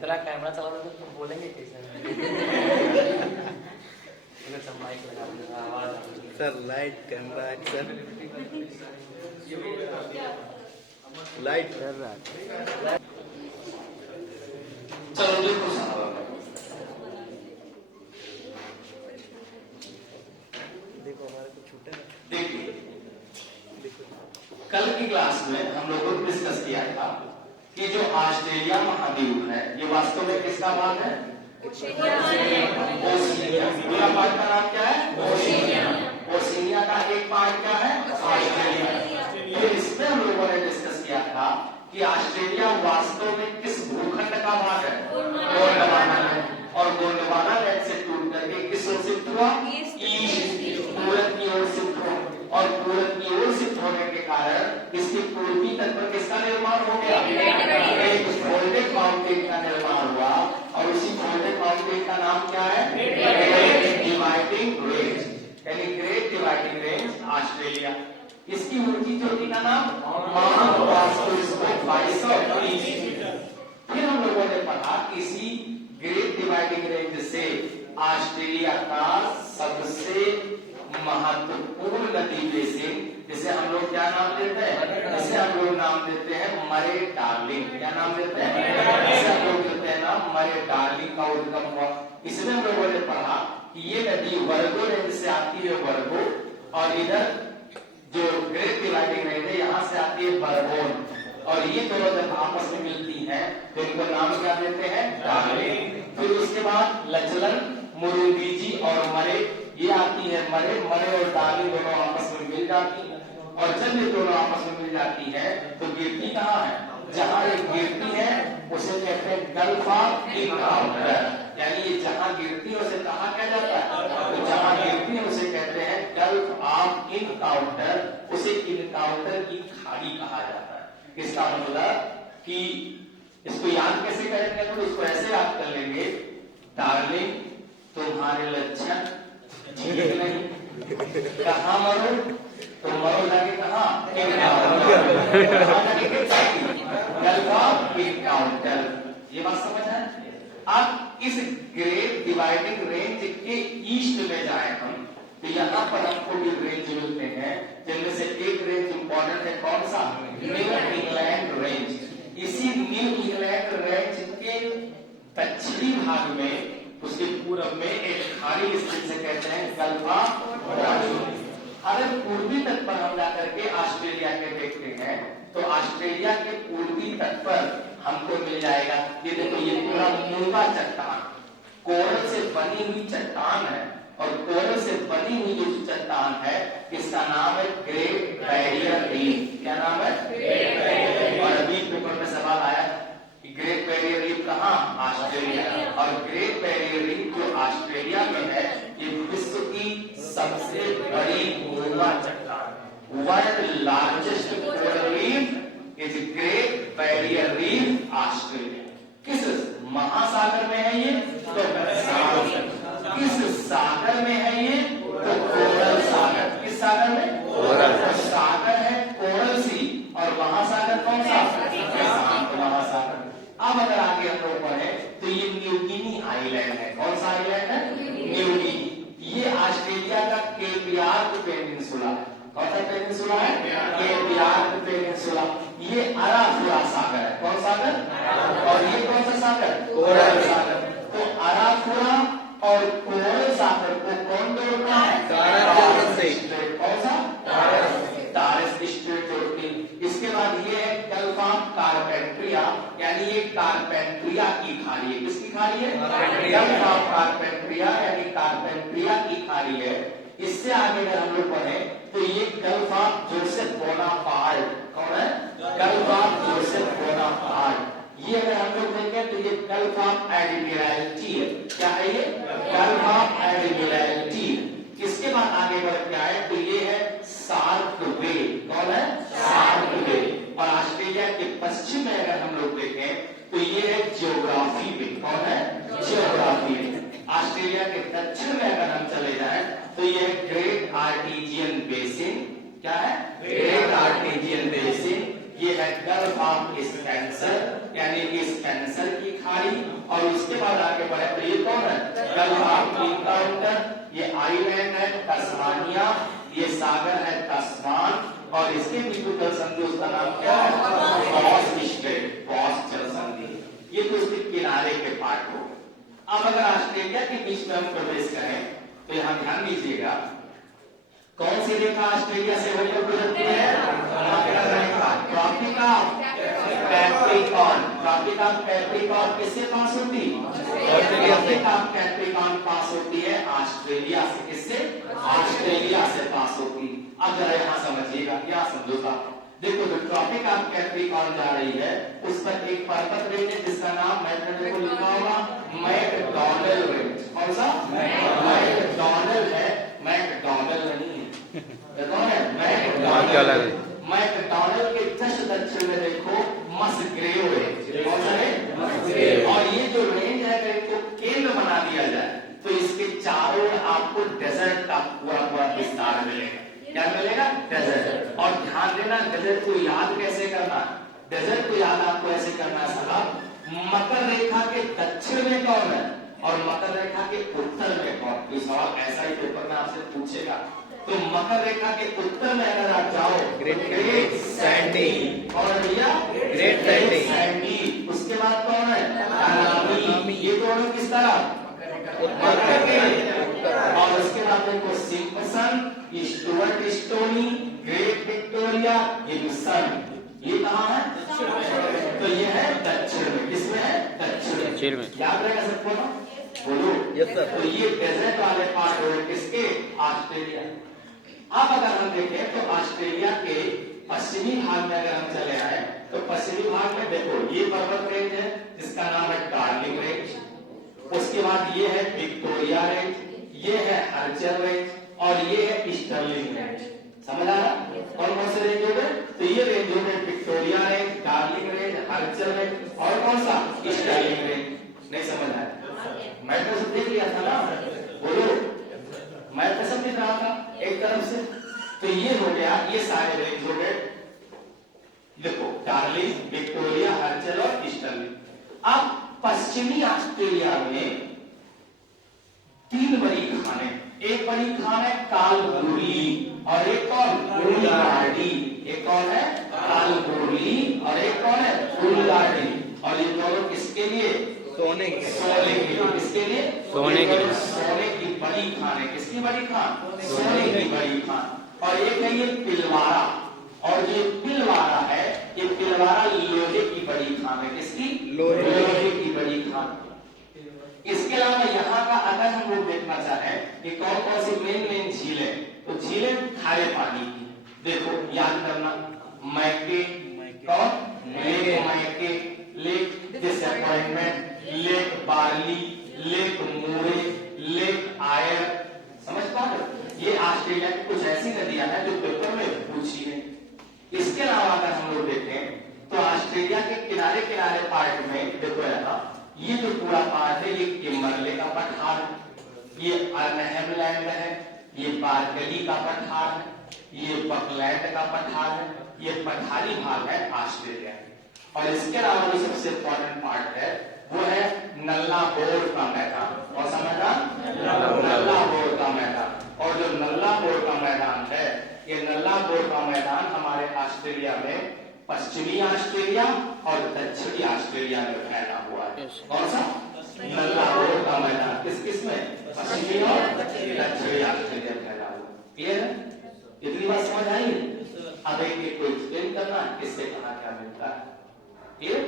इतना कैमरा चला रहे तो बोलेंगे कैसे? माइक लगा दो, आवाज sir light camera action light कर रहा है। चलो देखो देखो हमारे को छूटे ना। देखिए देखो कल की क्लास में हम लोगों ने डिस्कस किया था कि जो ऑस्ट्रेलिया महाद्वीप है ये वास्तव में किसका भाग है? ओशिनिया। पूरा पार्ट का नाम क्या है? ओशिनिया। ओशिनिया का एक पार्ट क्या है? ऑस्ट्रेलिया। फिर इसमें हम लोगों ने डिस्कस किया था कि ऑस्ट्रेलिया वास्तव में किस भूखंड का भाग है? गोंडवाना में। और गोंडवाना लैंड से टूट करके किस ओर शिफ्ट हुआ? ईस्ट, पूरब की ओर शिफ्ट हुआ। और पूरब की ओर शिफ्ट होने के कारण इसके पूर्वी तट पर किसका निर्माण हो गया? एक फोल्डेड माउंटेन का निर्माण हुआ। और उसी फोल्डेड माउंटेन का नाम क्या है? ग्रेट डिवाइडिंग रेंज, यानी ग्रेट डिवाइडिंग रेंज ऑस्ट्रेलिया। इसकी ऊंची चोटी का नाम माउंट वास्को 2230 मीटर। फिर हम लोगों ने पढ़ा इसी ग्रेट डिवाइडिंग रेंज से ऑस्ट्रेलिया का सबसे महत्वपूर्ण नदी बेसिन, जिसे हम लोग क्या नाम देते हैं? जिसे हम लोग नाम देते हैं मरे डार्लिंग। क्या नाम देते हैं? जिसे हम लोग देते हैं नाम मरे डार्लिंग का उद्गम हुआ। इसमें हम लोगों ने पढ़ा कि ये नदी वर्गो रेंज से आती है, वर्गो, और इधर जो ग्रेट डिवाइडिंग रेंज है यहाँ से आती है बरबोन। और ये दोनों जब आपस में मिलती हैं तो इनको नाम क्या देते हैं? डार्लिंग। फिर उसके बाद लचलन, मुरुंगीजी और मरे, ये आती है मरे। मरे और डार्लिंग दोनों आपस में मिल जाती है। और जब ये दोनों आपस में मिल जाती है तो गिरती कहाँ है? जहाँ ये गिरती है उसे कहते हैं गल्फ ऑफ इनकाउंटर, यानी ये जहाँ गिरती है उसे कहा क्या जाता है? तो जहाँ गिरती है उसे कहते हैं गल्फ ऑफ इनकाउंटर, उसे इनकाउंटर की खाड़ी कहा जाता है। इसका मतलब कि इसको याद कैसे करेंगे? तो इसको ऐसे याद कर लेंगे, डार्लिंग तुम्हारे लक्षण ठीक नहीं, कहाँ मरो? तो मरो जाके कहाँ? इनकाउंटर। ये बात समझ आए? अब इस ग्रेट डिवाइडिंग रेंज के ईस्ट में जाए हम तो यहाँ पर हमको भी रेंज मिलते हैं, जिनमें से एक रेंज इंपॉर्टेंट है। कौन सा? New England range. इसी न्यू इंग्लैंड रेंज के दक्षिणी भाग में, उसके पूर्व में एक खाड़ी स्थित से कहते हैं गल्फ ऑफ राजू। अगर पूर्वी तट पर हम जाकर के ऑस्ट्रेलिया के देखते हैं तो ऑस्ट्रेलिया के पूर्वी तट पर हमको मिल जाएगा, ये देखो, ये पूरा मूंगा चट्टान, कोरल से बनी हुई चट्टान है। और कोरल से बनी हुई जो चट्टान है इसका नाम है ग्रेट बैरियर रीफ। क्या नाम है? Great barrier reef. और अभी पेपर में सवाल आया कि ग्रेट बैरियर रीफ कहाँ? ऑस्ट्रेलिया। और ग्रेट बैरियर रीफ जो ऑस्ट्रेलिया में है ये विश्व की सबसे बड़ी मूंगा चट्टान, world largest coral reef is great barrier reef Australia. किस महासागर में है ये? तो सागर। किस सागर में है ये? तो कोरल सागर। किस सागर में? कोरल सागर है, कोरल सी। और महासागर कौन सा? शांत महासागर। अब अगर आगे हम लोग पढ़े तो ये न्यू गिनी आइलैंड है। कौन सा आइलैंड है? New Guinea. ये ऑस्ट्रेलिया का केप यार्क पेनिनसुला है। कौन सा पेनिनसुला है? Cape York peninsula. ये अराफुरा सागर है। कौन सागर? और ये कौन सा सागर? कोरल सागर। तो अराफुरा और कोरल सागर को कौन जोड़ता है? कौन सा? टॉरस स्ट्रेट जोड़ती। इसके बाद ये है गल्फ ऑफ कारपेंट्रिया, यानी ये कारपेंट्रिया की खाड़ी है। किसकी खाड़ी है? गल्फ ऑफ कारपेंट्रिया, यानी कारपेंट्रिया की खाड़ी है। इससे आगे अगर हम लोग पढ़े तो ये गल्फ ऑफ जोसेफ बोनापार्ट। कौन है? Gulf of Joseph Bonaparte. ये अगर हम लोग देखें तो ये गल्फ ऑफ एडमिरल्टी है। क्या है ये? Gulf of Admiralty. इसके बाद आगे बढ़ के आए तो ये है सार्क वे। कौन है? सार्क वे। और ऑस्ट्रेलिया के पश्चिम में अगर हम लोग देखें तो ये है जियोग्राफी वे। कौन है? जियोग्राफी वे। ऑस्ट्रेलिया के दक्षिण में अगर हम चले जाएं तो ये है ग्रेट आर्टेजियन बेसिन। क्या है? Great Artesian Basin. ये है गल्फ ऑफ स्पेंसर, यानी कि स्पेंसर की खाड़ी। और उसके बाद आगे बढ़े तो ये कौन है? ये आइलैंड है तस्मानिया, ये सागर है तस्मान, और इसके बीच संधि उसका नाम क्या है? बॉस स्ट्रेट, बॉस जल संधि। ये तो उसके किनारे के पार्ट हो। अब अगर ऑस्ट्रेलिया के बीच में हम प्रवेश करें तो यहाँ ध्यान दीजिएगा, कौन सी रेखा ऑस्ट्रेलिया से होकर गुजरती है? Tropic of Capricorn. Tropic of Capricorn किससे पास होती? ट्रॉपिक ऑफ कैप्रिकॉर्न पास होती है ऑस्ट्रेलिया से। किससे? ऑस्ट्रेलिया से पास होती। अब जरा यहाँ समझिएगा, क्या समझोगा? देखो जो ट्रॉपिक ऑफ कैप्रिकॉर्न जा रही है उस पर एक पर्वत रेंज है जिसका नाम मैंने लिखा होगा मैकडॉनल रेंज। कौन सा? मैकडॉनल है, मैकडॉनल नहीं है। कौन है? मैकडॉनल। मैकडॉनल के जस्ट दक्षिण में देखो मस्ग्रेव रेंज। कौन सा है? और ये जो रेंज है अगर इसको केंद्र बना दिया जाए तो इसके चारों ओर आपको डेजर्ट का पूरा विस्तार मिलेगा। क्या मिलेगा? डेजर्ट। और ध्यान देना, डेजर्ट को याद कैसे करना? डेजर्ट को याद आपको ऐसे करना साहब, मकर रेखा के दक्षिण में कौन है और मकर रेखा के उत्तर में कौन? तो सवाल ऐसा ही पेपर में आपसे पूछेगा। तो मकर रेखा के उत्तर में अगर आप जाओ ग्रेट सैंडी, और भैया ग्रेट सैंडी, उसके बाद कौन है? नामी। ये दोनों किस तरह? उत्तर के। और उसके बाद देखो Simpson, Stuart stony, great Victoria, ये सन, ये कहाँ है? तो ये है दक्षिण में। किसमें है? दक्षिण में। याद रहेगा सबको ना? बोलो। Yes sir. तो ये डेजर्ट वाले पार्ट हो किसके? ऑस्ट्रेलिया। अब अगर हम देखें तो ऑस्ट्रेलिया के पश्चिमी भाग में अगर हम चले आए तो पश्चिमी भाग में देखो ये पर्वत रेंज है जिसका नाम है डार्लिंग रेंज, उसके बाद ये है विक्टोरिया रेंज, ये है हर्चल रेंज, और ये है स्टर्लिंग रेंज। समझ आ रहा? कौन कौन से रेंज हो गए? तो ये रेंज हो गए Victoria Range, Darling Range, Herschel Range, और कौन सा? Stirling Range. नहीं समझ आया? मैं तो सब देख लिया था ना, बोलो। मैं तो सब दिख रहा था एक तरफ से। तो ये हो गया, ये सारे रेंज हो गए। देखो डार्लिंग, विक्टोरिया, हर्चल और स्टर्लिंग। अब पश्चिमी ऑस्ट्रेलिया में तीन बड़ी खाने, एक बड़ी खान है कालगोरली और एक कौन? फूलगार्डी। एक कौन है? कालगोरली और एक कौन है? फूलगार्डी। और ये दोनों किसके लिए? सोने के लिए। किसके लिए? सोने के लिए। सोने की बड़ी खान है। किसकी बड़ी खान? सोने की बड़ी खान। और एक है ये पिलवारा, और जो पिलवारा है ये पिलवारा लोहे की बड़ी खान है। किसकी? लोहे की बड़ी खान। इसके अलावा यहाँ का अगर हम लोग देखना चाहें कि कौन कौन सी मेन झीलें, तो झीलें खारे पानी की। देखो याद करना, मैके, कौन? Lake Mackay, Lake Disappointment, Lake Barlee, Lake Moore, Lake Eyre. समझ पा रहे? ये ऑस्ट्रेलिया की कुछ ऐसी नदियां हैं जो पेपर में पूछी है। इसके अलावा अगर हम लोग देखें तो ऑस्ट्रेलिया के किनारे किनारे पार्ट में देखो यहाँ ये जो पूरा पार्ट है ये किम्बरले का पठार है, ये अर्नहेमलैंड है, ये बारगली का पठार है, ये बकलैंड का पठार है, ये पठारी भाग है ऑस्ट्रेलिया। और इसके अलावा जो सबसे इंपॉर्टेंट पार्ट है वो है नल्लाबोर का मैदान। और समझना, नल्लाबोर का मैदान। और जो नल्लाबोर का मैदान है, ये नल्लाबोर का मैदान हमारे ऑस्ट्रेलिया में पश्चिमी ऑस्ट्रेलिया और दक्षिणी ऑस्ट्रेलिया में फैला हुआ है। कौन सा? नल्लाबोर का मैदान किस में? पश्चिमी और दक्षिणी ऑस्ट्रेलिया में फैला हुआ। क्लियर है? इतनी बात समझ आई? अब एक को एक्सप्लेन करना किससे कहा क्या मिलता है। क्लियर?